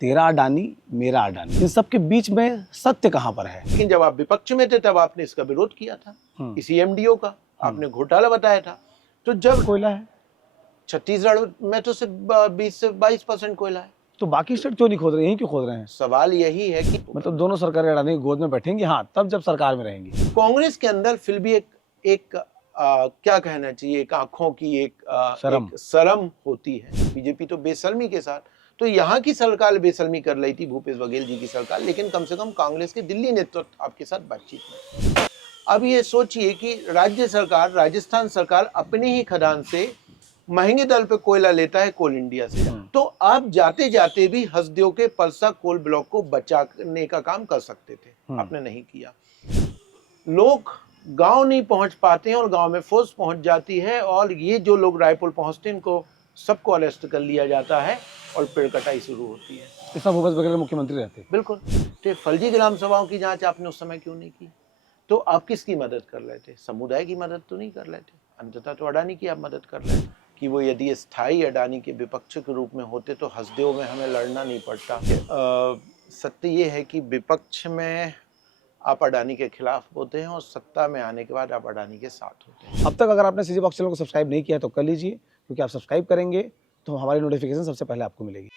तेरा अडानी मेरा अडानी, इन सब के बीच में सत्य कहाँ पर है? लेकिन जब आप विपक्ष में थे तब आपने इसका विरोध किया था, इसी एमडीओ का आपने घोटाला बताया था। तो जब कोयला है छत्तीसगढ़ में तो सिर्फ 20 से 22% कोयला है, तो बाकी स्टेट क्यों नहीं खोद रहे? यहीं क्यों खोद रहे हैं? सवाल यही है कि मतलब दोनों सरकारें अडानी की गोद में बैठेंगी, हाँ तब जब सरकार में रहेंगी। कांग्रेस के अंदर फिर भी एक क्या कहना चाहिए, एक आंखों की एक शर्म होती है। बीजेपी तो बेशर्मी के साथ, तो यहाँ की सरकार बेशर्मी कर रही थी, भूपेश बघेल जी की सरकार, लेकिन कम से कम कांग्रेस के दिल्ली नेतृत्व आपके साथ बातचीत में। अब ये सोचिए कि राज्य सरकार, राजस्थान सरकार अपने ही खदान से महंगे दर पे कोयला लेता है कोल इंडिया से, तो आप जाते जाते भी हसदेव के परसा कोल ब्लॉक को बचाने का काम कर सकते थे, आपने नहीं किया। लोग गांव नहीं पहुंच पाते हैं और गांव में फोर्स पहुंच जाती है, और ये जो लोग रायपुर पहुंचते हैं इनको सबको अरेस्ट कर लिया जाता है और पेड़ कटाई शुरू होती है। इसमें भूपेश बघेल मुख्यमंत्री रहते। बिल्कुल। तो फर्जी ग्राम सभाओं की जांच आपने उस समय क्यों नहीं की? तो आप किसकी मदद कर रहे थे? समुदाय की मदद तो नहीं कर रहे थे, अंततः तो अडानी की आप मदद कर रहे थे कि वो यदि स्थायी अडानी के विपक्ष के रूप में होते तो हसदेव में हमें लड़ना नहीं पड़ता। सत्य ये है कि विपक्ष में आप अडानी के खिलाफ होते हैं और सत्ता में आने के बाद आप अडानी के साथ होते हैं। अब तक अगर आपने सीजी बॉक्स चैनल को सब्सक्राइब नहीं किया है तो कर लीजिए, क्योंकि आप सब्सक्राइब करेंगे तो हमारी नोटिफिकेशन सबसे पहले आपको मिलेगी।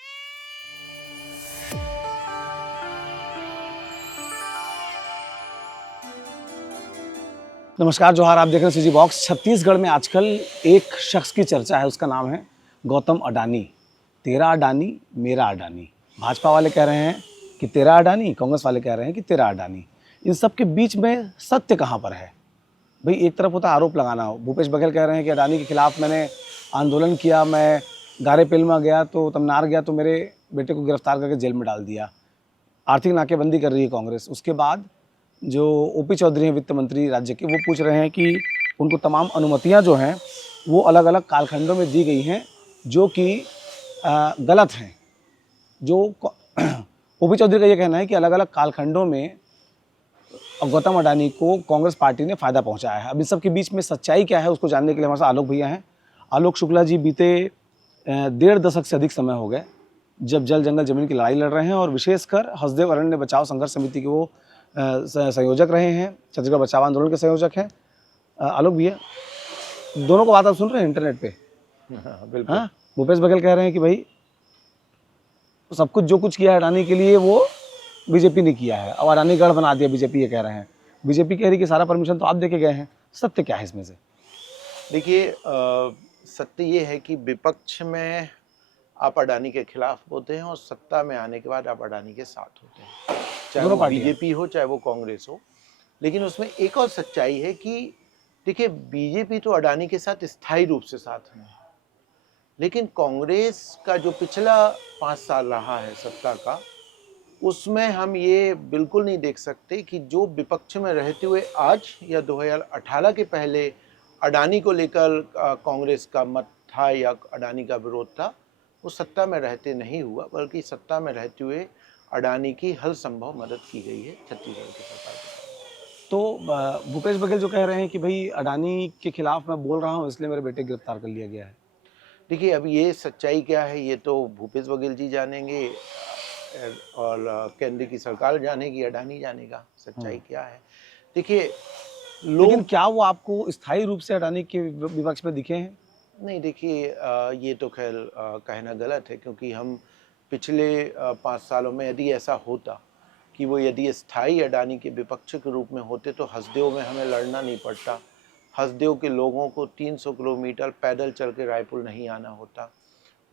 नमस्कार, जोहार। आप देख रहे हैं सीजी बॉक्स। छत्तीसगढ़ में आजकल एक शख्स की चर्चा है, उसका नाम है गौतम अडानी। तेरा अडानी मेरा अडानी। भाजपा वाले कह रहे हैं कि तेरा अडानी, कांग्रेस वाले कह रहे हैं कि तेरा अडानी। इन सब के बीच में सत्य कहाँ पर है? भाई एक तरफ होता है आरोप लगाना। भूपेश बघेल कह रहे हैं कि अडानी के खिलाफ मैंने आंदोलन किया, मैं गारेपेल में गया तो तमनार गया तो मेरे बेटे को गिरफ्तार करके जेल में डाल दिया। आर्थिक नाकेबंदी कर रही है कांग्रेस। उसके बाद जो ओपी चौधरी हैं वित्त मंत्री राज्य के, वो पूछ रहे हैं कि उनको तमाम अनुमतियां जो हैं वो अलग अलग कालखंडों में दी गई हैं जो कि गलत हैं। जो ओपी चौधरी का ये कहना है कि अलग अलग कालखंडों में गौतम अडानी को कांग्रेस पार्टी ने फ़ायदा पहुंचाया है। अब इस सब के बीच में सच्चाई क्या है उसको जानने के लिए हमारे साथ आलोक भैया हैं। आलोक शुक्ला जी बीते 1.5 दशक से अधिक समय हो गए जब जल जंगल जमीन की लड़ाई लड़ रहे हैं, और विशेषकर हसदेव अरण्य बचाओ संघर्ष समिति के वो संयोजक रहे हैं, छत्तीसगढ़ बचाओ आंदोलन के संयोजक हैं। आलोक भैया, दोनों को बात आप सुन रहे हैं इंटरनेट पे? बिल्कुल। हाँ, भूपेश बघेल कह रहे हैं कि भाई सब कुछ जो कुछ किया है अडानी के लिए वो बीजेपी ने किया है, और अडानी गढ़ बना दिया बीजेपी, ये कह रहे हैं। बीजेपी कह रही कि सारा परमिशन तो आप देके गए हैं। सत्य क्या है इसमें से? देखिए, सत्य ये है कि विपक्ष में आप अडानी के खिलाफ होते हैं और सत्ता में आने के बाद आप अडानी के साथ होते हैं, चाहे वो बीजेपी हो चाहे वो कांग्रेस हो। लेकिन उसमें एक और सच्चाई है कि देखिए, बीजेपी तो अडानी के साथ स्थायी रूप से साथ में है, लेकिन कांग्रेस का जो पिछला 5 साल रहा है सत्ता का, उसमें हम ये बिल्कुल नहीं देख सकते कि जो विपक्ष में रहते हुए आज या 2018 के पहले अडानी को लेकर कांग्रेस का मत था या अडानी का विरोध था, वो सत्ता में रहते नहीं हुआ, बल्कि सत्ता में रहते हुए अडानी की हर संभव मदद की गई है छत्तीसगढ़ की सरकार के। तो भूपेश बघेल जो कह रहे हैं कि भाई अडानी के खिलाफ मैं बोल रहा हूँ इसलिए मेरे बेटे गिरफ्तार कर लिया गया है। देखिए, अब ये सच्चाई क्या है ये तो भूपेश बघेल जी जानेंगे और केंद्र की सरकार जानेगी, अडानी जानेगा सच्चाई क्या है। देखिए, लेकिन क्या वो आपको स्थायी रूप से अडानी के विपक्ष में दिखे हैं? नहीं, देखिए, ये तो खैर कहना गलत है, क्योंकि हम पिछले 5 सालों में यदि ऐसा होता कि वो यदि स्थायी अडानी के विपक्ष के रूप में होते तो हसदेव में हमें लड़ना नहीं पड़ता, हसदेव के लोगों को 300 किलोमीटर पैदल चल के रायपुर नहीं आना होता।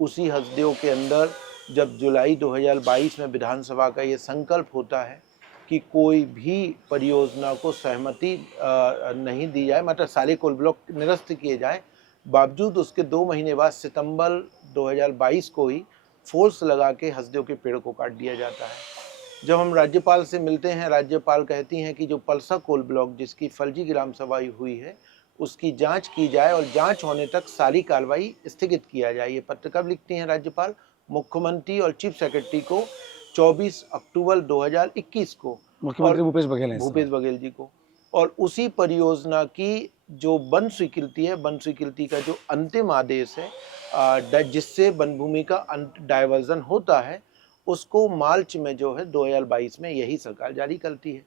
उसी हसदेव के अंदर जब जुलाई 2022 में विधानसभा का ये संकल्प होता है कि कोई भी परियोजना को सहमति नहीं दी जाए, मतलब सारे कोल ब्लॉक निरस्त किए जाए, बावजूद उसके 2 महीने बाद सितंबर 2022 को ही फोर्स लगा के हसदेव के पेड़ को काट दिया जाता है। जब हम राज्यपाल से मिलते हैं, राज्यपाल कहती हैं कि जो परसा कोल ब्लॉक जिसकी फर्जी ग्राम सभा हुई है उसकी जांच की जाए और जांच होने तक सारी कार्रवाई स्थगित किया जाए। ये पत्र कब लिखती हैं राज्यपाल? मुख्यमंत्री और चीफ सेक्रेटरी को 24 अक्टूबर 2021 को, मुख्यमंत्री भूपेश बघेल जी को। और उसी परियोजना की जो वन स्वीकृति है, वन स्वीकृति का जो अंतिम आदेश है जिससे वन भूमि का डायवर्जन होता है, उसको मार्च में जो है 2022 में यही सरकार जारी करती है।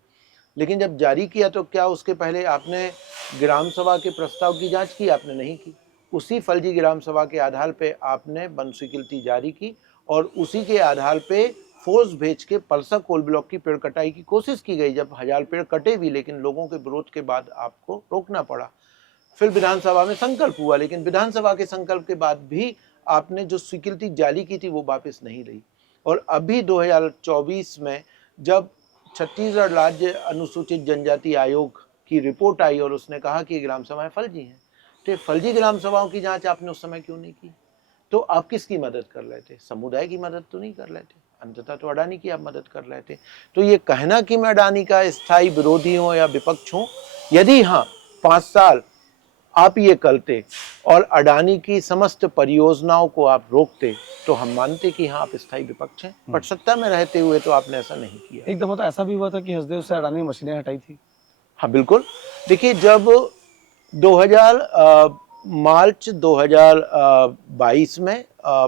लेकिन जब जारी किया तो क्या उसके पहले आपने ग्राम सभा के प्रस्ताव की जांच की? आपने नहीं की। उसी फर्जी ग्राम सभा के आधार पे आपने वन स्वीकृति जारी की और उसी के आधार पे फोर्स भेज के पलसा कोल ब्लॉक की पेड़ कटाई की कोशिश की गई। जब 1000 पेड़ कटे भी, लेकिन लोगों के विरोध के बाद आपको रोकना पड़ा। फिर विधानसभा में संकल्प हुआ, लेकिन विधानसभा के संकल्प के बाद भी आपने जो स्वीकृति जारी की थी वो वापस नहीं ली। और अभी 2024 में जब छत्तीसगढ़ राज्य अनुसूचित जनजाति आयोग की रिपोर्ट आई और उसने कहा कि ग्राम सभाएं फर्जी हैं, तो फर्जी ग्राम सभाओं की जांच आपने उस समय क्यों नहीं की? तो आप किसकी मदद कर रहे थे? समुदाय की मदद तो नहीं कर रहे थे, अंततः तो अडानी की आप मदद कर रहे थे। तो ये कहना कि मैं अडानी का स्थायी विरोधी हूं या विपक्ष हूं, यदि हाँ 5 साल आप ये करते और अडानी की समस्त परियोजनाओं को आप रोकते तो हम मानते कि हाँ आप स्थायी विपक्ष हैं, पर सत्ता में रहते हुए तो आपने ऐसा नहीं किया। एक दफा तो ऐसा भी हुआ था कि हसदेव से अडानी मशीनें हटाई थी। हाँ बिल्कुल। देखिए, जब मार्च 2022 में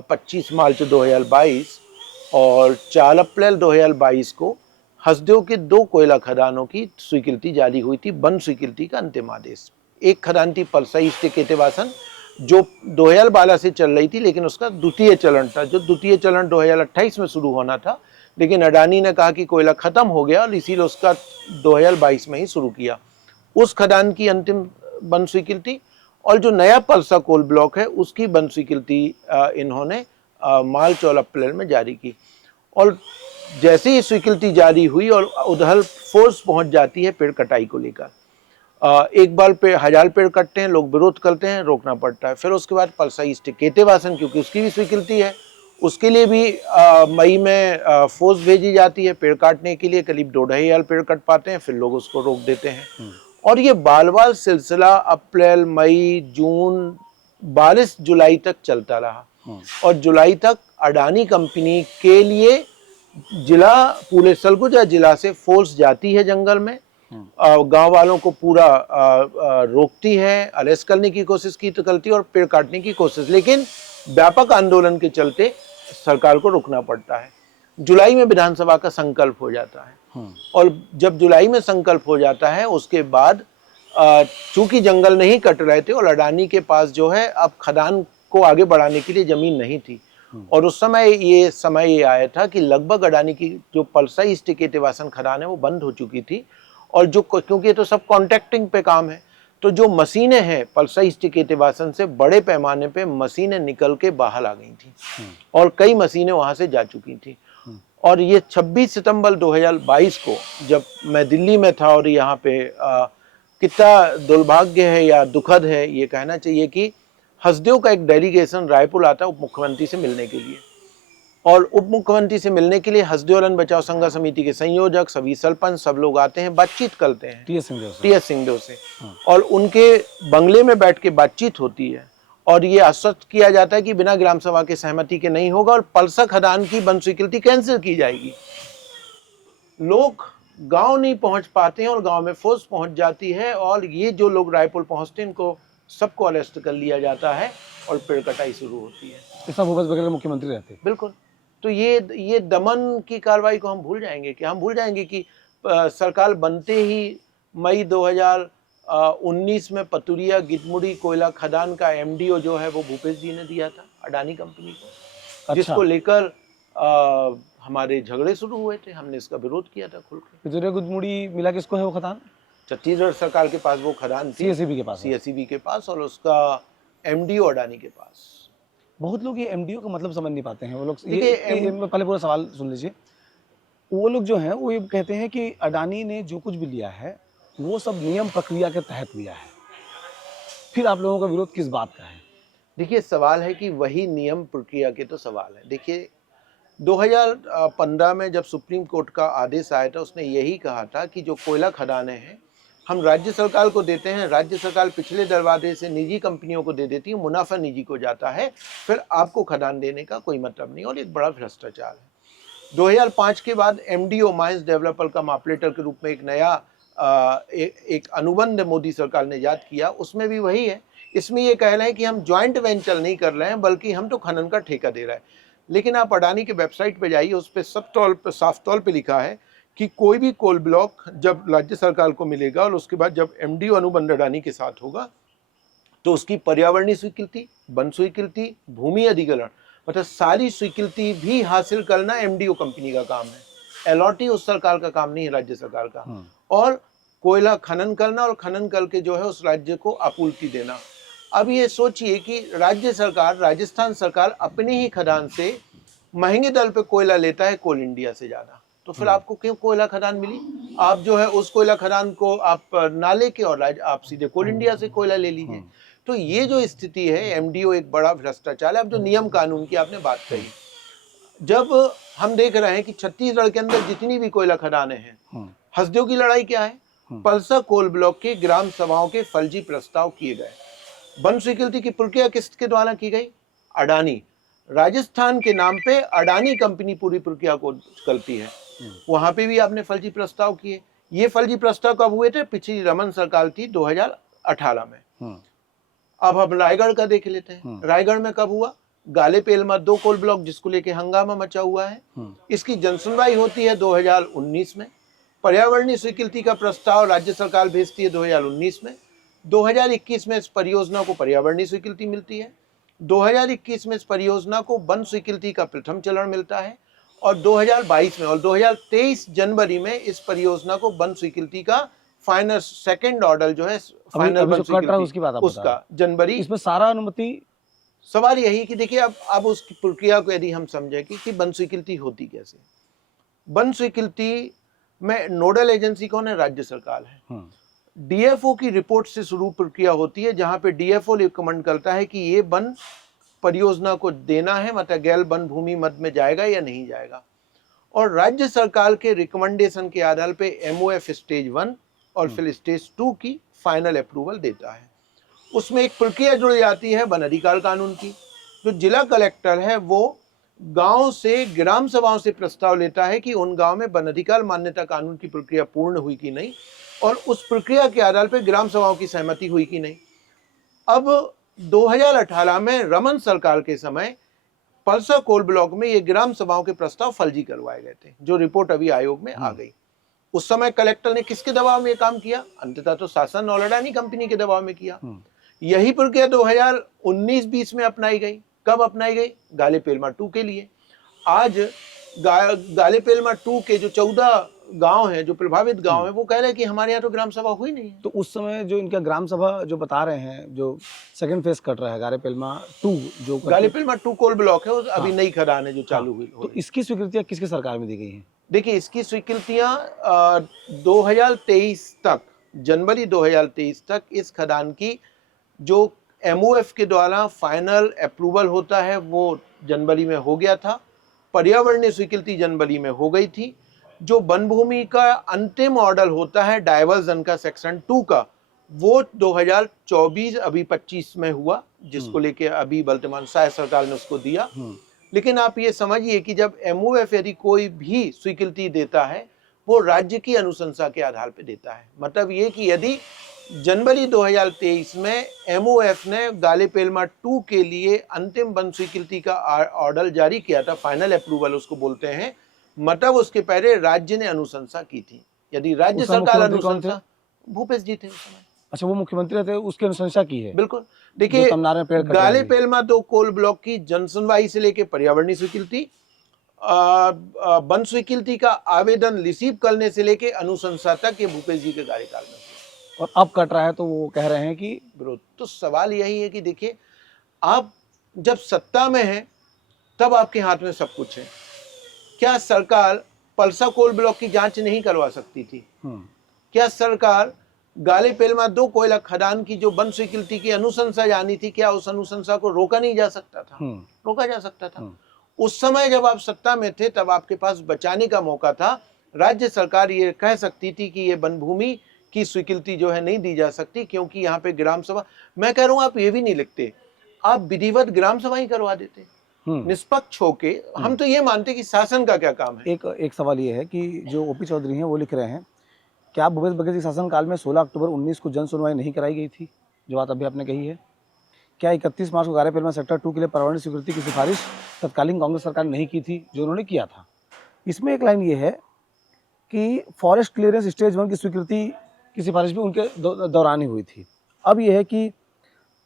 25 मार्च 2022 और 4 अप्रैल 2022 को हसदेव के 2 कोयला खदानों की स्वीकृति जारी हुई थी, वन स्वीकृति का अंतिम आदेश। एक खदान थी पलसा ईस्ट केतेवासन, जो 2012 से चल रही थी, लेकिन उसका द्वितीय चरण था, जो द्वितीय चरण 2028 में शुरू होना था, लेकिन अडानी ने कहा कि कोयला खत्म हो गया और इसीलिए उसका 2022 में ही शुरू किया। उस खदान की अंतिम वन स्वीकृति और जो नया पलसा कोल ब्लॉक है उसकी वन स्वीकृति इन्होंने मार्च और अप्रैल में जारी की। और जैसे ही स्वीकृति जारी हुई और उधर फोर्स पहुंच जाती है पेड़ कटाई को लेकर, एक बार पे 1000 पेड़ कटते हैं, लोग विरोध करते हैं, रोकना पड़ता है। फिर उसके बाद पलसा ईस्ट केतेवासन, क्योंकि उसकी भी स्वीकृति है, उसके लिए भी मई में फोर्स भेजी जाती है पेड़ काटने के लिए। करीब 2500 पेड़ कट पाते हैं, फिर लोग उसको रोक देते हैं। और ये बाल-बाल सिलसिला अप्रैल, मई, जून, 22 जुलाई तक चलता रहा। और जुलाई तक अडानी कंपनी के लिए जिला, पूरे सरगुजा जिला से फोर्स जाती है जंगल में, गांव वालों को पूरा रोकती है, अरेस्ट करने की कोशिश की तो करती है और पेड़ काटने की कोशिश, लेकिन व्यापक आंदोलन के चलते सरकार को रुकना पड़ता है। जुलाई में विधानसभा का संकल्प हो जाता है और जब जुलाई में संकल्प हो जाता है उसके बाद चूंकि जंगल नहीं कट रहे थे और अडानी के पास जो है अब खदान को आगे बढ़ाने के लिए जमीन नहीं थी, और उस समय ये आया था कि लगभग अडानी की जो पलसा ईस्ट केतेवासन खदान है वो बंद हो चुकी थी। और जो, क्योंकि ये तो सब कॉन्ट्रैक्टिंग पे काम है, तो जो मशीनें हैं पलसा ईस्ट केतेवासन से बड़े पैमाने पे मशीनें निकल के बाहर आ गई थी और कई मशीनें वहां से जा चुकी थी। और ये 26 सितंबर 2022 को जब मैं दिल्ली में था, और यहाँ पे कितना दुर्भाग्य है या दुखद है ये कहना चाहिए कि हसदेव का एक डेलीगेशन रायपुर आता है उप मुख्यमंत्री से मिलने के लिए, और उप मुख्यमंत्री से मिलने के लिए हसदेव वन बचाओ संघर्ष समिति के संयोजक, सभी सरपंच, सब लोग आते हैं, बातचीत करते हैं टी एस सिंहदेव से। और उनके बंगले में बैठ के बातचीत होती है और ये आश्वस्त किया जाता है कि बिना ग्राम सभा के सहमति के नहीं होगा और पलसा खदान की वन स्वीकृति कैंसिल की जाएगी। लोग गांव नहीं पहुंच पाते हैं और गांव में फोर्स पहुंच जाती है, और ये जो लोग रायपुर पहुंचते हैं इनको सबको अरेस्ट कर लिया जाता है और पेड़ कटाई शुरू होती है। सब भूपेश बघेल मुख्यमंत्री रहते। बिल्कुल। तो ये दमन की कार्रवाई को हम भूल जाएंगे कि सरकार बनते ही मई 2019 में पतुरिया गिदमुड़ी कोयला खदान का एमडीओ जो है वो भूपेश जी ने दिया था अडानी कंपनी को। अच्छा। जिसको लेकर हमारे झगड़े शुरू हुए थे, हमने इसका विरोध किया था खुल के। पतुरिया गिदमुड़ी मिला किसको है वो खदान? छत्तीसगढ़ सरकार के पास वो खदान थी, सीएसईबी के पास, और उसका एमडीओ अडानी के पास। बहुत लोग ये एमडीओ का मतलब समझ नहीं पाते हैं। वो लोग पहले पूरा सवाल सुन लीजिए। वो लोग जो हैं वो ये कहते हैं कि अडानी ने जो कुछ भी लिया है वो सब नियम प्रक्रिया के तहत लिया है, फिर आप लोगों का विरोध किस बात का है? देखिए, सवाल है कि वही नियम प्रक्रिया के तो सवाल है। देखिए, 2015 में जब सुप्रीम कोर्ट का आदेश आया था उसने यही कहा था कि जो कोयला खदानें हैं हम राज्य सरकार को देते हैं, राज्य सरकार पिछले दरवाजे से निजी कंपनियों को दे देती है, मुनाफा निजी को जाता है, फिर आपको खदान देने का कोई मतलब नहीं, और एक बड़ा भ्रष्टाचार है। 2005 के बाद MDO mines developer cum operator के रूप में एक नया एक अनुबंध मोदी सरकार ने याद किया, उसमें भी वही है। इसमें ये कह रहे हैं कि हम ज्वाइंट वेंचर नहीं कर रहे हैं बल्कि हम तो खनन का ठेका दे रहे हैं। लेकिन आप अडानी के वेबसाइट पे जाइए, उस पर साफ तौर पे लिखा है कि कोई भी कोल ब्लॉक जब राज्य सरकार को मिलेगा और उसके बाद जब एमडीओ अनुबंध अडानी के साथ होगा तो उसकी पर्यावरणीय स्वीकृति, वन स्वीकृति, भूमि अधिग्रहण, मतलब सारी स्वीकृति भी हासिल करना एमडीओ कंपनी का काम है। अलॉटी उस सरकार का काम नहीं है, राज्य सरकार का। और कोयला खनन करना और खनन करके जो है उस राज्य को आपूर्ति देना। अब ये सोचिए कि राज्य सरकार, राजस्थान सरकार अपने ही खदान से महंगे दर पे कोयला लेता है कोल इंडिया से ज्यादा, तो फिर आपको क्यों कोयला खदान मिली? आप जो है उस कोयला खदान को आप ना लेके और आप सीधे कोल इंडिया से कोयला ले लीजिए। तो ये जो स्थिति है, एमडीओ एक बड़ा भ्रष्टाचार है। अब जो नियम कानून की आपने बात कही, जब हम देख रहे हैं कि छत्तीसगढ़ के अंदर जितनी भी कोयला खदानें हैं, हसदेव की लड़ाई क्या है? पलसा कोल ब्लॉक के ग्राम सभाओं के फर्जी प्रस्ताव किए गए। वन स्वीकृति की प्रक्रिया किसके द्वारा की गई? अडानी। राजस्थान के नाम पे अडानी कंपनी पूरी प्रक्रिया को करती है। वहां पे भी आपने फर्जी प्रस्ताव किए। ये फर्जी प्रस्ताव कब हुए थे? पिछली रमन सरकार थी 2018 में। अब हम रायगढ़ का देख लेते हैं। रायगढ़ में कब हुआ? गाले पेलमा 2 कोल ब्लॉक, जिसको लेके हंगामा मचा हुआ है। इसकी जनसुनवाई होती है 2019 में। पर्यावरणीय स्वीकृति का प्रस्ताव राज्य सरकार भेजती है 2019 में। 2021 में इस परियोजना को पर्यावरणीय स्वीकृति मिलती है। 2021 में इस परियोजना को वन स्वीकृति का प्रथम चरण मिलता है और 2022 में और 2023 जनवरी में इस परियोजना को वन स्वीकृति का फाइनल सेकंड ऑर्डर जो है फाइनल वन स्वीकृति उसका जनवरी। इसमें सारा अनुमति, सवाल यही कि देखिए अब उसकी प्रक्रिया को यदि हम समझे कि वन स्वीकृति होती कैसे। वन स्वीकृति में नोडल एजेंसी कौन है? राज्य सरकार है। डीएफओ की रिपोर्ट से शुरू प्रक्रिया होती है, जहां पे डीएफओ रिकमेंड करता है कि ये वन परियोजना को देना है, मतलब गैर वन भूमि मद में जाएगा या नहीं जाएगा। और राज्य सरकार के रिकमेंडेशन के आधार पे एमओएफ स्टेज 1 और फिर स्टेज 2 की फाइनल अप्रूवल देता है। उसमें एक प्रक्रिया जुड़ जाती है वन अधिकार कानून की। जो जिला कलेक्टर है वो गांव से, ग्राम सभाओं से प्रस्ताव लेता है कि उन गांव में वन अधिकार मान्यता कानून की प्रक्रिया पूर्ण हुई कि नहीं, और उस प्रक्रिया के आधार पर ग्राम सभाओं की सहमति हुई कि नहीं। अब 2018 में रमन सरकार के समय पलसा कोल ब्लॉक में ये ग्राम सभाओं के प्रस्ताव फर्जी करवाए गए थे, जो रिपोर्ट अभी आयोग में आ गई। उस समय कलेक्टर ने किसके दबाव में ये काम किया? अंततः तो शासन और अडानी कंपनी के दबाव में किया। यही प्रक्रिया 2019-20 में अपनाई गई। कब अपनाई गई? गाले पेलमा 2 के लिए। आज गाले पेलमा 2 के जो 14 गांव हैं, जो प्रभावित गांव हैं, वो कह रहे हैं कि हमारे यहाँ तो ग्राम सभा हुई नहीं है। तो उस समय जो इनका ग्राम सभा जो बता रहे हैं, जो सेकंड फेज कट रहा है गाले पेलमा 2, जो गाले पेलमा 2 कोल ब्लॉक है, वो अभी नई खदान है जो चालू हुई। तो इसकी स्वीकृतियां किसकी सरकार में दी गई हैं? देखिए, इसकी स्वीकृतियां 2023 तक, जनवरी 2023 तक इस खदान की जो एमओएफ के द्वारा फाइनल अप्रूवल होता है वो जनवरी में हो गया था। पर्यावरणीय स्वीकृति जनवरी में हो गई थी। जो वन भूमि का अंतिम ऑर्डर होता है डाइवर्जन का सेक्शन 2 का, वो 2024 अभी 25 में हुआ, जिसको लेके अभी वर्तमान शायद सरकार ने उसको दिया। लेकिन आप ये समझिए कि जब एमओएफ यदि कोई भी स्वीकृति देता है वो राज्य की अनुशंसा के आधार पर देता है। मतलब ये कि यदि जनवरी 2023 में एमओएफ ने गाले पेलमा 2 के लिए अंतिम वन स्वीकृति का ऑर्डर जारी किया था, फाइनल अप्रूवल उसको बोलते हैं, मतलब उसके पहले राज्य ने अनुशंसा की थी। यदि राज्य सरकार अनुशंसा, भूपेश जी थे उस समय। अच्छा, वो मुख्यमंत्री थे, उसकी अनुशंसा की है। बिल्कुल। देखिए, गाले पेलमा 2 कोल ब्लॉक की जनसुनवाई से लेके पर्यावरणीय स्वीकृति, वन स्वीकृति का आवेदन रिसीव करने से लेके अनुशंसा तक ये भूपेश जी के कार्यकाल में। और अब कट रहा है तो वो कह रहे हैं कि विरोध। तो सवाल यही है कि देखिए, आप जब सत्ता में हैं तब आपके हाथ में सब कुछ है। क्या सरकार पलसा कोल ब्लॉक की जांच नहीं करवा सकती थी? क्या सरकार गाले पेलमा 2 कोयला खदान की जो वन स्वीकृति की अनुशंसा जानी थी, क्या उस अनुशंसा को रोका नहीं जा सकता था? रोका जा सकता था। उस समय जब आप सत्ता में थे तब आपके पास बचाने का मौका था। राज्य सरकार ये कह सकती थी कि ये वन भूमि की स्वीकृति जो है नहीं दी जा सकती, क्योंकि यहाँ पे ग्राम सभा, मैं कह रहा हूँ आप ये भी नहीं लिखते, आप विधिवत ग्राम सभा ही करवा देते निष्पक्ष होके। हम तो ये मानते कि शासन का क्या काम है। एक सवाल ये है कि जो ओपी चौधरी हैं वो लिख रहे हैं, क्या भूपेश बघेल के शासन काल में 16 अक्टूबर 19 को जन सुनवाई नहीं कराई गई थी, जो बात अभी आपने कही है? क्या 31 मार्च को गाले पेलमा सेक्टर 2 के लिए पर्यावरण स्वीकृति की सिफारिश तत्कालीन कांग्रेस सरकार ने नहीं की थी, जो उन्होंने किया था। इसमें एक लाइन ये है कि फॉरेस्ट क्लियरेंस स्टेज 1 की स्वीकृति की सिफारिश भी उनके दौरान ही हुई थी। अब ये है कि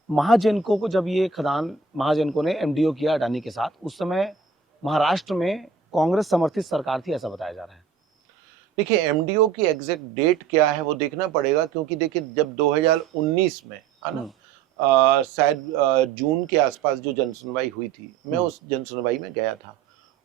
महाजेनको को जब ये खदान महाजेनको ने एमडीओ किया अडानी के साथ, उस समय महाराष्ट्र में कांग्रेस समर्थित सरकार थी, ऐसा बताया जा रहा है। देखिए, एमडीओ की एग्जैक्ट डेट क्या है वो देखना पड़ेगा, क्योंकि देखिए जब 2019 में है ना, शायद जून के आसपास जो जनसुनवाई हुई थी, मैं उस जनसुनवाई में गया था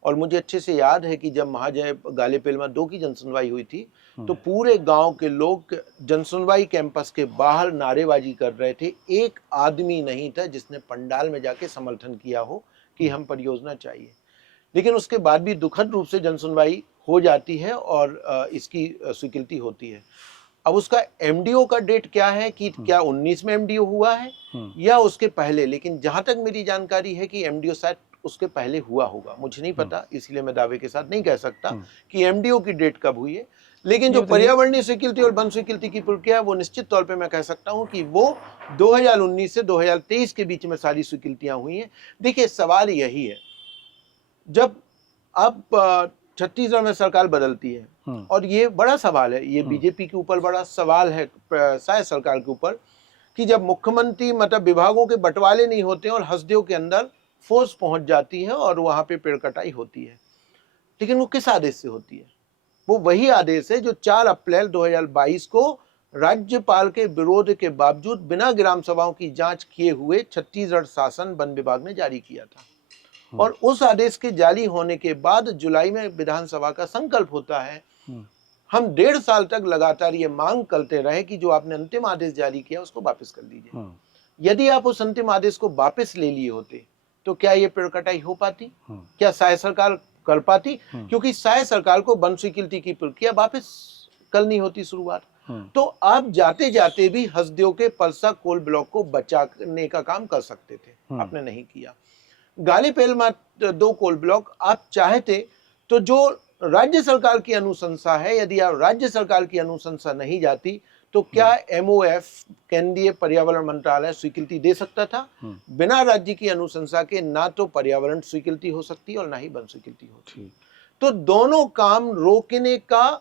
और मुझे अच्छे से याद है कि जब महाजय गालेपेलमा 2 की जनसुनवाई हुई थी तो पूरे गांव के लोग जनसुनवाई कैंपस के बाहर नारेबाजी कर रहे थे। एक आदमी नहीं था जिसने पंडाल में जाके समर्थन किया हो कि हम परियोजना चाहिए। लेकिन उसके बाद भी दुखद रूप से जनसुनवाई हो जाती है और इसकी स्वीकृति होती है। अब उसका एमडीओ का डेट क्या है कि क्या 19 में एमडीओ हुआ है या उसके पहले, लेकिन जहां तक मेरी जानकारी है कि एमडीओ शायद उसके पहले हुआ होगा, मुझे नहीं पता, इसलिए मैं दावे के साथ नहीं कह सकता कि एमडीओ की डेट कब हुई है। लेकिन जो पर्यावरणीय स्वीकृति और वन स्वीकृति की प्रक्रिया है वो निश्चित तौर पे मैं कह सकता हूं कि वो 2019 से 2023 के बीच में सारी स्वीकृतियां हुई हैं। देखिए, सवाल यही है, जब अब छत्तीसगढ़ में सरकार बदलती है और ये बड़ा सवाल है, ये बीजेपी के ऊपर बड़ा सवाल है, शायद सरकार के ऊपर, कि जब मुख्यमंत्री मतलब विभागों के बंटवारे नहीं होते हैं और हसदेव के अंदर फोर्स पहुंच जाती है और वहां पे पेड़ कटाई होती है। लेकिन वो किस आदेश से होती है? वो वही आदेश है जो 4 अप्रैल 2022 को राज्यपाल के विरोध के बावजूद बिना ग्राम सभाओं की जांच किए हुए छत्तीसगढ़ शासन वन विभाग ने जारी किया था। और उस आदेश के जारी होने के बाद जुलाई में विधानसभा का संकल्प होता है। हम 1.5 साल तक लगातार ये मांग करते रहे कि जो आपने अंतिम आदेश जारी किया उसको वापस कर लीजिए। यदि आप उस अंतिम आदेश को वापस ले लिए होते तो क्या ये पेड़ कटाई हो पाती? क्या शायद सरकार कर पाती? क्योंकि शायद सरकार को वन स्वीकृति की प्रक्रिया वापस करनी होती शुरुआत। तो आप जाते जाते भी हसदेव के परसा कोल ब्लॉक को बचाने का काम कर सकते थे, आपने नहीं किया। गालेपेलमा 2 कोल ब्लॉक आप चाहते तो जो राज्य सरकार की अनुशंसा है, यदि आप राज्य सरकार की अनुशंसा नहीं जाती तो क्या एमओएफ केंद्रीय पर्यावरण मंत्रालय स्वीकृति दे सकता था? बिना राज्य की अनुशंसा के ना तो पर्यावरण स्वीकृति हो सकती और ना ही वन स्वीकृति होती। तो दोनों काम रोकने का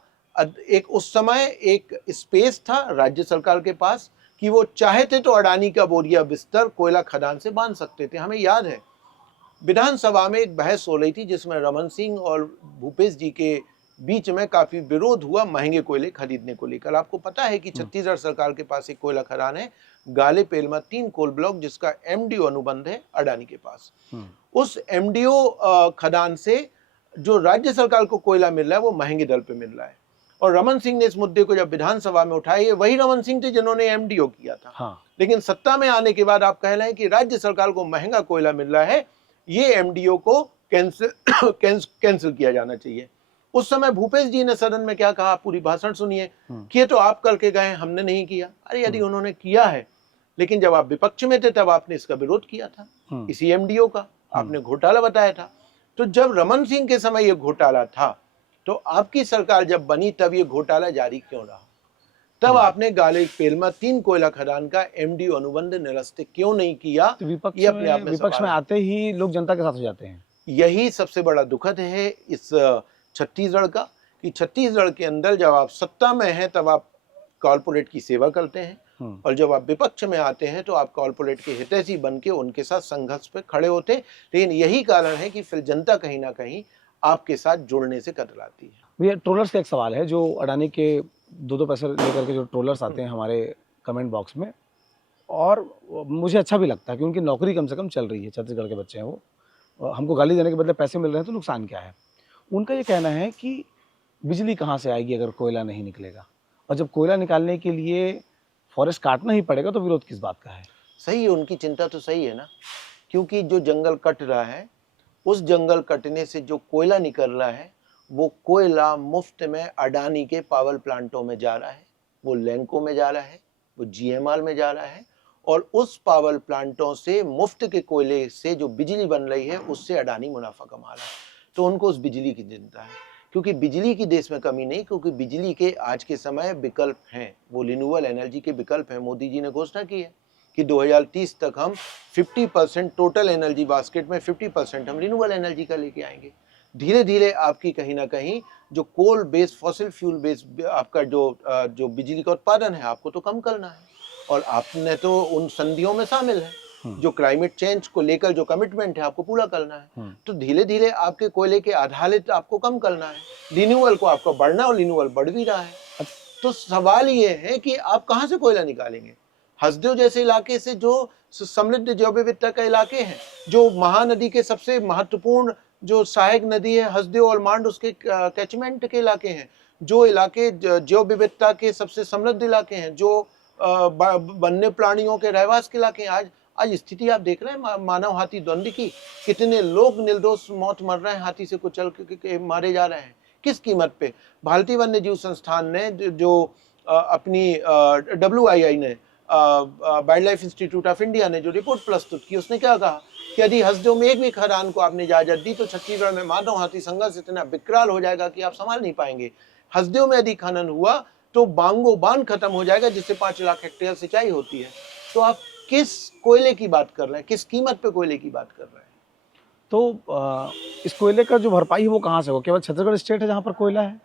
एक उस समय एक स्पेस था राज्य सरकार के पास कि वो चाहते तो अडानी का बोरिया बिस्तर कोयला खदान से बांध सकते थे। हमें याद है विधानसभा में एक बहस हो रही थी जिसमें रमन सिंह और भूपेश जी के बीच में काफी विरोध हुआ महंगे कोयले खरीदने को लेकर। आपको पता है कि छत्तीसगढ़ सरकार के पास एक कोयला खदान है गालेपेलमा 3 कोल ब्लॉक, जिसका एमडीओ अनुबंध है अडानी के पास। उस एमडीओ खदान से जो राज्य सरकार को कोयला मिल रहा है वो महंगे दर पे मिल रहा है। और रमन सिंह ने इस मुद्दे को जब विधानसभा में उठाया, ये वही रमन सिंह थे जिन्होंने एमडीओ किया था। लेकिन सत्ता में आने के बाद आप कह रहे हैं कि राज्य सरकार को महंगा कोयला मिल रहा है, ये एमडीओ को कैंसिल किया जाना चाहिए। उस समय भूपेश जी ने सदन में क्या कहा, पूरी भाषण सुनिए कि ये तो आप करके गए, हमने नहीं किया। अरे यदि उन्होंने किया है, लेकिन जब आप विपक्ष में थे तब आपने इसका विरोध किया था, इसी एमडीओ का आपने घोटाला बताया था। तो जब रमन सिंह के समय ये घोटाला था तो आपकी सरकार जब बनी तब ये घोटाला जारी क्यों रहा? तब आपने गालेपेलमा 3 कोयला खदान का एमडीओ अनुबंध निरस्त क्यों नहीं किया? तो विपक्ष में आते ही लोग जनता के साथ हो जाते हैं। यही सबसे बड़ा दुखद है इस छत्तीसगढ़ का, कि छत्तीसगढ़ के अंदर जब आप सत्ता में हैं तब आप कॉर्पोरेट की सेवा करते हैं और जब आप विपक्ष में आते हैं तो आप कॉर्पोरेट के हितैषी बन के उनके साथ संघर्ष पे खड़े होते। लेकिन यही कारण है कि फिर जनता कहीं ना कहीं आपके साथ जुड़ने से कतराती है। भैया, ट्रोलर्स का एक सवाल है, जो अडानी के 2-2 पैसे लेकर के जो ट्रोलर्स आते हैं हमारे कमेंट बॉक्स में, और मुझे अच्छा भी लगता है कि उनकी नौकरी कम से कम चल रही है, छत्तीसगढ़ के बच्चे हैं वो, हमको गाली देने के बदले पैसे मिल रहे हैं तो नुकसान क्या है? उनका ये कहना है कि बिजली कहाँ से आएगी अगर कोयला नहीं निकलेगा, और जब कोयला निकालने के लिए फॉरेस्ट काटना ही पड़ेगा तो विरोध किस बात का है? सही है, उनकी चिंता तो सही है ना, क्योंकि जो जंगल कट रहा है, उस जंगल कटने से जो कोयला निकल रहा है वो कोयला मुफ्त में अडानी के पावर प्लांटों में जा रहा है, वो लैंको में जा रहा है, वो जीएमआर में जा रहा है, और उस पावर प्लांटों से मुफ्त के कोयले से जो बिजली बन रही है उससे अडानी मुनाफा कमा रहा है। तो उनको उस बिजली की चिंता है, क्योंकि बिजली की देश में कमी नहीं, क्योंकि बिजली के आज के समय विकल्प हैं, वो रिन्यूएबल एनर्जी के विकल्प हैं। मोदी जी ने घोषणा की है कि 2030 तक हम 50% टोटल एनर्जी बास्केट में 50% हम रिन्यूएबल एनर्जी का लेके आएंगे। धीरे धीरे आपकी कहीं ना कहीं जो coal based fossil fuel based आपका जो बिजली का उत्पादन है आपको तो कम करना है, और आपने तो उन संधियों में शामिल है जो क्लाइमेट चेंज को लेकर जो कमिटमेंट है आपको पूरा करना है। तो धीरे धीरे आपके कोयले के आधारित आपको कम करना है, रिन्यूअल को आपको बढ़ना, और रिन्यूअल बढ़ भी रहा है। तो सवाल ये है कि आप कहाँ से कोयला निकालेंगे? हसदेव जैसे इलाके से जो समृद्ध जैव विविधता का इलाके हैं, जो महानदी के सबसे महत्वपूर्ण जो सहायक नदी है हसदेव और मांड उसके कैचमेंट के इलाके हैं, जो इलाके जैव विविधता के सबसे समृद्ध इलाके हैं, जो वन्य प्राणियों के रहवास के इलाके हैं। आज स्थिति आप देख रहे हैं मानव हाथी द्वंद्व की, कितने लोग निर्दोष मौत मर रहे हैं, हाथी से कुचल के मारे जा रहे हैं। किस कीमत पे? भारतीय वन्य जीव संस्थान ने जो अपनी WII ने wild life institute of India ने जो रिपोर्ट प्रस्तुत की, उसने क्या कहा कि यदि हसदेव में एक भी खदान को आपने इजाजत दी तो छत्तीसगढ़ में मानव हाथी संघर्ष इतना विकराल हो जाएगा कि आप संभाल नहीं पाएंगे। हसदेव में यदि खनन हुआ तो बांगो बांध खत्म हो जाएगा, जिससे 5 लाख हेक्टेयर सिंचाई होती है। तो आप किस कोयले की बात कर रहे हैं, किस कीमत पे कोयले की बात कर रहे हैं? तो इस कोयले का जो भरपाई है वो कहाँ से हो? केवल छत्तीसगढ़ स्टेट है जहाँ पर कोयला है?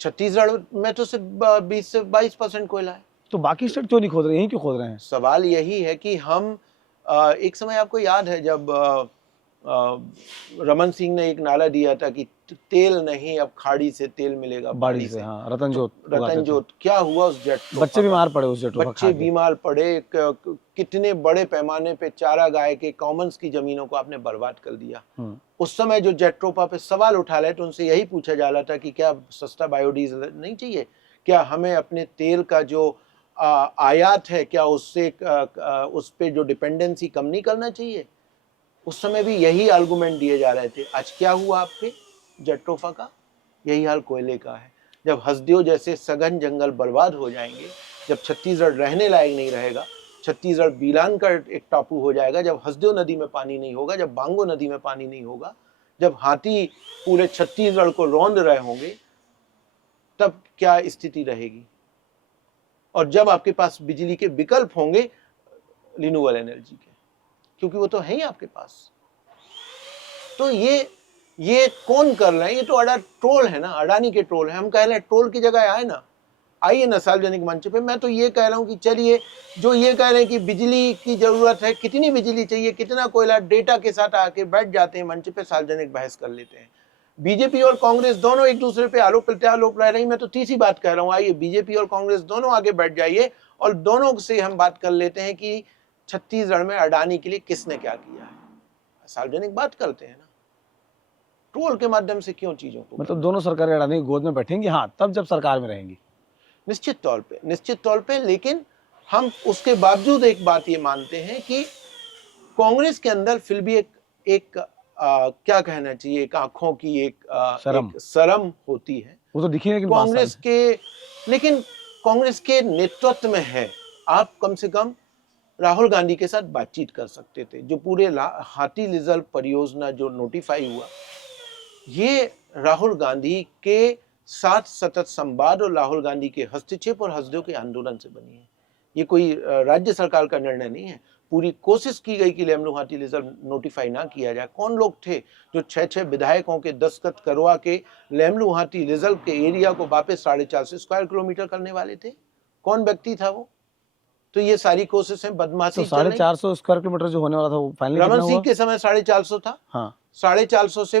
छत्तीसगढ़ में तो सिर्फ 20 से 22% कोयला है। तो बाकी स्टेट क्यों नहीं खोद रहे, यहीं क्यों खोद रहे हैं? सवाल यही है कि हम एक समय आपको याद है जब रमन सिंह ने एक नारा दिया था कि तेल नहीं अब खाड़ी से तेल मिलेगा, बाड़ी से। हाँ, रतन जोत। क्या हुआ उस जेट? बच्चे बीमार पड़े उस जेट। बच्चे बीमार पड़े, कितने बड़े पैमाने पे चारा गाय के कॉमन्स की जमीनों को आपने बर्बाद कर दिया। उस समय जो जेट्रोफा पे सवाल उठा रहे थे उनसे यही पूछा जा रहा था कि क्या सस्ता बायोडीजल नहीं चाहिए, क्या हमें अपने तेल का जो आयात है क्या उससे उस पे जो डिपेंडेंसी कम नहीं करना चाहिए? उस समय भी यही आर्गुमेंट दिए जा रहे थे। आज क्या हुआ आपके जेट्रोफा का? यही हाल कोयले का है। जब हसदेव जैसे सघन जंगल बर्बाद हो जाएंगे, जब छत्तीसगढ़ रहने लायक नहीं रहेगा, छत्तीसगढ़ बीलान का एक टापू हो जाएगा, जब हसदेव नदी में पानी नहीं होगा, जब बांगो नदी में पानी नहीं होगा, जब हाथी पूरे छत्तीसगढ़ को रौंद रहे होंगे, तब क्या स्थिति रहेगी? और जब आपके पास बिजली के विकल्प होंगे रिन्यूएबल एनर्जी के, क्योंकि वो तो है ही आपके पास। तो ये कौन कर रहे हैं? ये तो ट्रोल है ना, अडानी के ट्रोल है। हम कह रहे हैं ट्रोल की जगह आए ना, आइए ना सार्वजनिक मंच पे। मैं तो ये कह रहा हूँ कि चलिए, जो ये कह रहे हैं कि बिजली की जरूरत है, कितनी बिजली चाहिए, कितना कोयला, डेटा के साथ आके बैठ जाते हैं मंच पे, सार्वजनिक बहस कर लेते हैं। बीजेपी और कांग्रेस दोनों एक दूसरे पे आरोप प्रत्यारोप रह रही। मैं तो तीसरी बात कह रहा हूँ, आइए बीजेपी और कांग्रेस दोनों आगे बैठ जाइए और दोनों से हम बात कर लेते हैं कि छत्तीसगढ़ में अडानी के लिए किसने क्या किया है। सार्वजनिक बात करते हैं ना, ट्रोल के माध्यम से क्यों चीजों को? मतलब दोनों सरकारें अडानी की गोद में बैठेंगी, हाँ, तब जब सरकार में रहेंगी। निश्चित तौर पे। लेकिन हम उसके बावजूद एक बात ये मानते हैं कि कांग्रेस के अंदर फिर भी एक क्या कहना चाहिए, एक आंखों की एक शर्म होती है। वो तो दिखी नहीं कांग्रेस के, लेकिन कांग्रेस के नेतृत्व में है। आप कम से कम राहुल गांधी के साथ बातचीत कर सकते थे। जो पूरे हाथी रिजर्व परियोजना जो नोटिफाई हुआ, ये राहुल गांधी के साथ सतत संवाद और राहुल गांधी के हस्तक्षेप और हसदेव के आंदोलन से बनी है। ये कोई राज्य सरकार का निर्णय नहीं है। पूरी कोशिश की गई कि लेमरू हाथी रिजर्व नोटिफाई ना किया जाए। कौन लोग थे जो 6 विधायकों के दस्तखत करवा के लेमरू हाथी रिजर्व के एरिया को वापस 450 स्क्वायर किलोमीटर करने वाले थे? कौन व्यक्ति था वो? तो ये सारी कोशिशें बदमाशी। तो 450 स्क्वायर किलोमीटर जो होने वाला था वो फाइनली रमन सिंह के समय 450 था। हाँ, 450 से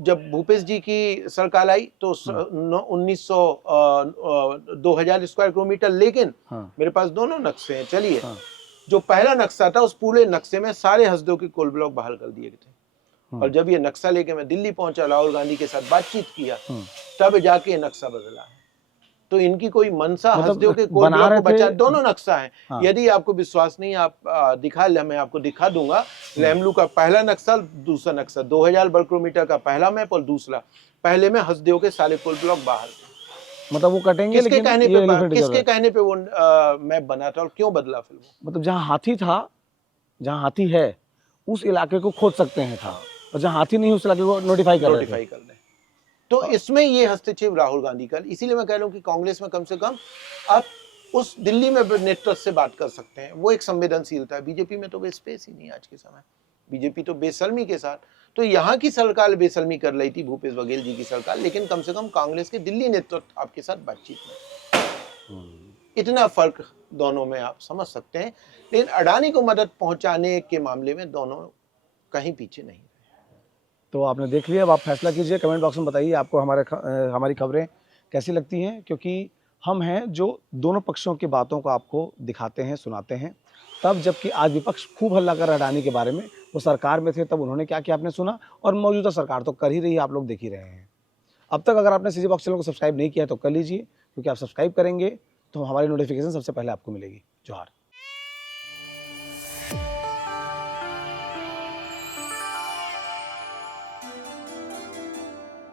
जब भूपेश जी की सरकार आई तो 2000 स्क्वायर किलोमीटर। लेकिन मेरे पास दोनों नक्शे हैं, चलिए। जो पहला नक्शा था उस पूरे नक्शे में सारे हसदेव के कोल ब्लॉक बहाल कर दिए थे। और जब ये नक्शा लेके मैं दिल्ली पहुंचा, राहुल गांधी के साथ बातचीत किया, तब जाके नक्शा बदला है। तो इनकी कोई मनसा हसदेव के कोल ब्लॉक को बचा, दोनों नक्शा है। यदि आपको विश्वास नहीं, आप मैं आपको दिखा दूंगा। लेमरू का पहला नक्शा, दूसरा नक्शा, 2000 वर्ग किलोमीटर का पहला मैप और दूसरा, पहले में हसदेव के सारे कोल ब्लॉक बाहर थे। मतलब वो कटेंगे, किसके कहने पे वो मैप बना था और क्यों बदला फिर वो? मतलब जहाँ हाथी था, जहाँ हाथी है उस इलाके को खोद सकते हैं था, और जहाँ हाथी नहीं उस इलाके को नोटिफाई कर रहे। तो इसमें ये हस्तक्षेप राहुल गांधी का, इसीलिए मैं कह रहा हूँ कि कांग्रेस में कम से कम आप उस दिल्ली में नेतृत्व से बात कर सकते हैं, वो एक संवेदनशीलता है। बीजेपी में तो वो स्पेस ही नहीं है आज के समय। बीजेपी तो बेशर्मी के साथ, तो यहाँ की सरकार बेशर्मी कर रही थी, भूपेश बघेल जी की सरकार, लेकिन कम से कम कांग्रेस के दिल्ली नेतृत्व आपके साथ बातचीत में, इतना फर्क दोनों में आप समझ सकते हैं। लेकिन अडानी को मदद पहुंचाने के मामले में दोनों कहीं पीछे नहीं। तो आपने देख लिया, अब आप फैसला कीजिए, कमेंट बॉक्स में बताइए आपको हमारी खबरें कैसी लगती हैं, क्योंकि हम हैं जो दोनों पक्षों की बातों को आपको दिखाते हैं, सुनाते हैं। तब जबकि आज विपक्ष खूब हल्ला कर रहा है अडानी के बारे में, वो सरकार में थे तब उन्होंने क्या किया आपने सुना, और मौजूदा सरकार तो कर ही रही है, आप लोग देख ही रहे हैं। अब तक अगर आपने सीजे बॉक्स चैनल को सब्सक्राइब नहीं किया तो कर लीजिए, क्योंकि आप सब्सक्राइब करेंगे तो हमारी नोटिफिकेशन सबसे पहले आपको मिलेगी। जोहार।